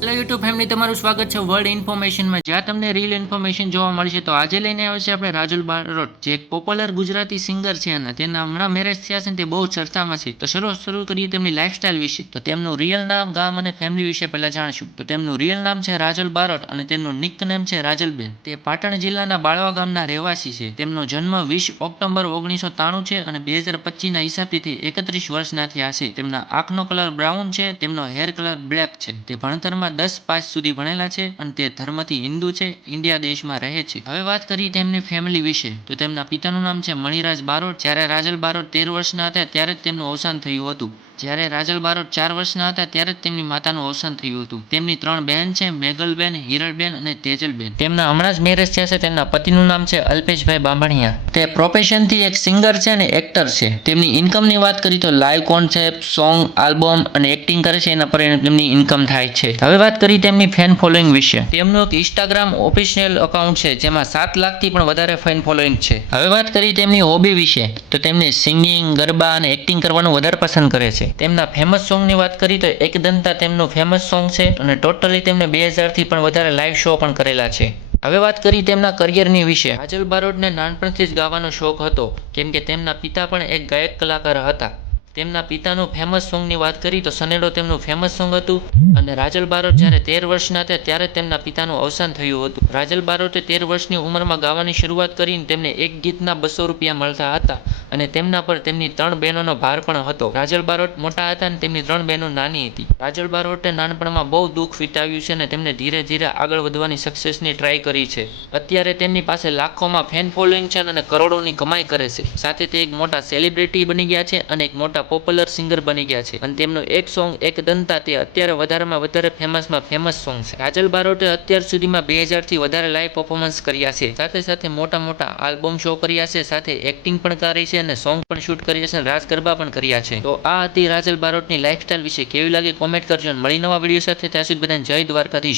Hello YouTube family, તમારું સ્વાગત છે વર્લ્ડ ઇન્ફોર્મેશનમાં. જ્યાં તમને રીલ ઇન્ફોર્મેશન જોવા મળશે તો આજે લઈને આવે છે આપણે રાજુલ બારોટ, જે એક પોપ્યુલર ગુજરાતી સિંગર છે અને તેના હમણાં મેરેજ થયા છે તે બહુ ચર્ચામાં છે. તો શરૂ શરૂ કરીએ તેમની લાઇફસ્ટાઇલ વિશે. તો તેમનું રિયલ નામ, ગામ અને ફેમિલી વિશે પહેલાં જાણીશું. તો તેમનું રિયલ નામ છે રાજલ બારોટ અને તેમનું નિક નેમ છે રાજલબેન. તે પાટણ જિલ્લાના બાળવા ગામના રહેવાસી છે. તેમનો જન્મ વીસ ઓક્ટોબર ઓગણીસો ત્રાણું છે અને બે હજાર પચીસના હિસાબથી એકત્રીસ વર્ષના થયા છે. તેમના આંખનો કલર બ્રાઉન છે, તેમનો હેર કલર બ્લેક છે. તે ભણતરમાં દસ પાસ સુધી ભણેલા છે અને તે ધર્મથી હિન્દુ છે, ઇન્ડિયા દેશમાં રહે છે. હવે વાત કરીએ તેમની ફેમિલી વિશે, તો તેમના પિતાનું નામ છે મણિરાજ બારોટ. જ્યારે રાજલ બારોટ તેર વર્ષના હતા, ત્યારે જ તેમનું અવસાન થયું હતું. જ્યારે રાજલ બારોટ ચાર વર્ષના હતા, ત્યારે જ તેમની માતાનું અવસાન થયું હતું. તેમની ત્રણ બહેન છે મેઘલબેન હિરલબેન અને તેજલબેન. તેમના હમણાં જ મેરેજ થયા છે, તેમના પતિનું નામ છે અલ્પેશભાઈ બાંભણિયા. તે પ્રોફેશનથી એક સિંગર છે અને એક્ટર છે. તેમની ઇન્કમની વાત કરીએ તો લાઈવ કોન્સેપ્ટ સોંગ આલ્બમ અને એક્ટિંગ કરે છે, એના પરિણામે તેમની ઇન્કમ થાય છે. હવે વાત કરી તેમની ફેન ફોલોઈંગ વિશે. તેમનું એક ઇન્સ્ટાગ્રામ ઓફિશિયલ અકાઉન્ટ છે, જેમાં સાત લાખથી પણ વધારે ફેન ફોલોઈંગ છે. હવે વાત કરી તેમની હોબી વિશે. તો તેમને સિંગિંગ ગરબા અને એક્ટિંગ કરવાનું વધારે પસંદ કરે છે. તેમના ફેમસ સોંગની વાત કરીએ તો એક દંતા તેમનું ફેમસ સોંગ છે અને ટોટલી તેમને બે હજારથી પણ વધારે લાઈવ શો પણ કરેલા છે. હવે વાત કરી તેમના કરિયરની વિશે. હાજલ બારોટને નાનપણથી જ ગાવાનો શોખ હતો, કેમ કે તેમના પિતા પણ એક ગાયક કલાકાર હતા. તેમના પિતાનું ફેમસ સોંગની વાત કરી તો સનેડો તેમનું ફેમસ સોંગ હતું અને રાજલ બારોટ જ્યારે તેર વર્ષના હતા ત્યારે તેમના પિતાનું અવસાન થયું હતું. રાજલ બારોટે તેર વર્ષની ઉંમરમાં ગાવાની શરૂઆત કરીને તેમને એક ગીતના બસો રૂપિયા મળતા હતા. અને તેમના પર તેમની ત્રણ બહેનોનો ભાર પણ હતો. રાજલ બારોટ મોટા હતા અને તેમની ત્રણ બહેનો નાની હતી. રાજલ બારોટે નાનપણમાં બહુ દુઃખ વિતાવ્યું છે અને તેમને ધીરે ધીરે આગળ વધવાની સક્સેસની ટ્રાય કરી છે. અત્યારે તેમની પાસે લાખોમાં ફેન ફોલોઈંગ છે અને કરોડોની કમાઈ કરે છે. સાથે તે એક મોટા સેલિબ્રિટી બની ગયા છે અને એક મોટા પોપ્યુલર સિંગર બની ગયા છે. અને તેમનું એક સોંગ એક દંતા તે અત્યારે વધારેમાં વધારે ફેમસમાં ફેમસ સોંગ છે. રાજલ બારોટે અત્યાર સુધીમાં બે હજારથી વધારે લાઈવ પરફોર્મન્સ કર્યા છે. સાથે સાથે મોટા મોટા આલ્બમ શો કર્યા છે. સાથે એક્ટિંગ પણ કરી છે. અને સોંગ પણ શૂટ કર્યા છે અને રાસ ગરબા પણ કર્યા છે. તો આ હતી રાજલ બારોટની લાઈફસ્ટાઈલ વિશે. કેવી લાગે? કોમેન્ટ કરજો મળી નવા વીડિયો સાથે. ત્યાં સુધી બધાને જય દ્વારકાધીશ.